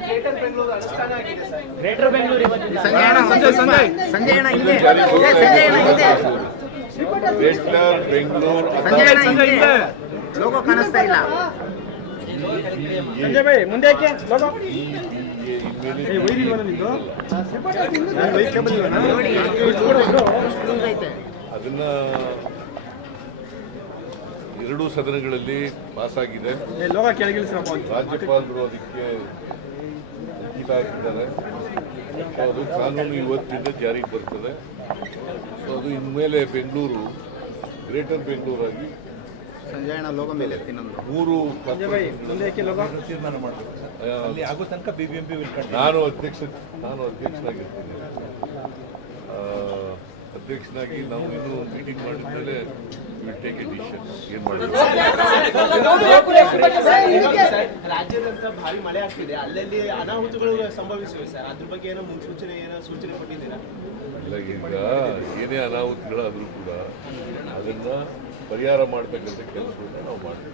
Greater Bengaluru ಅನುಷ್ಠಾನ ಆಗಿದೆ sir. Greater Bengaluru greater logo ಕಾಣಿಸ್ತಾ ಇಲ್ಲ. ಸಂಜಯ್ ಭಾಯ್ ಮುಂದೆ ಯಾಕೆ? ಲೋಗೋ. ಅದನ್ನ ಎರಡೂ ಸದನಗಳಲ್ಲಿ ಪಾಸ್ ಆಗಿದೆ ಕೆಳಗೆ ಕೆಳಗಿಳಿಸ್ರಪ್ಪ ರಾಜ್ಯಪಾಲರು ಅದಕ್ಕೆ ಅಂಕಿತ ಹಾಕಿದ್ದಾರೆ. ಅದು ಕಾನೂನು ಇವತ್ತಿಂದ ಜಾರಿಗೆ ಬರ್ತದೆ. ಸೊ ಅದು ಇನ್ಮೇಲೆ ಬೆಂಗಳೂರು ಗ್ರೇಟರ್ ಬೆಂಗಳೂರಾಗಿ ಮೂರು ಮುಂದೆ ಯಾಕೆ ಲೋಗೋ ಅಲ್ಲಿ ಆಗೋ ತನಕ ಬಿಬಿಎಂಪಿ ವಿಲ್ ಕಂಟಿನ್ಯೂ ನಾನು ಅಧ್ಯಕ್ಷ ನಾನು ಅಧ್ಯಕ್ಷನಾಗಿರ್ತೀನಿ. ಅಧ್ಯಕ್ಷನಾಗಿ ನಾವು ಇನ್ನೂ ಮೀಟಿಂಗ್ ಮಾಡಿದ್ಮೇಲೆ ವಿಲ್ ಟೇಕ್ ಎ ಡಿಸಿಷನ್ ಏನು ಮಾಡಿದ್ರೆ ರಾಜ್ಯದಂತ ಭಾರಿ ಮಳೆ ಆಗ್ತಿದೆ. ಅಲ್ಲಲ್ಲಿ ಅನಾಹುತಗಳು ಸಂಭವಿಸಿವೆ ಸರ್. ಅದ್ರ ಬಗ್ಗೆ ಏನೋ ಮುನ್ಸೂಚನೆ ಏನೋ ಸೂಚನೆ ಕೊಟ್ಟಿದ್ದೀರಾ? ಇಲ್ಲ ಈಗ ಏನೇ ಅನಾಹುತಗಳಾದರೂ ಕೂಡ ಅದನ್ನ ಪರಿಹಾರ ಮಾಡ್ತಕ್ಕಂಥ ಕೆಲಸ ನಾವು ಮಾಡ್ತೀವಿ.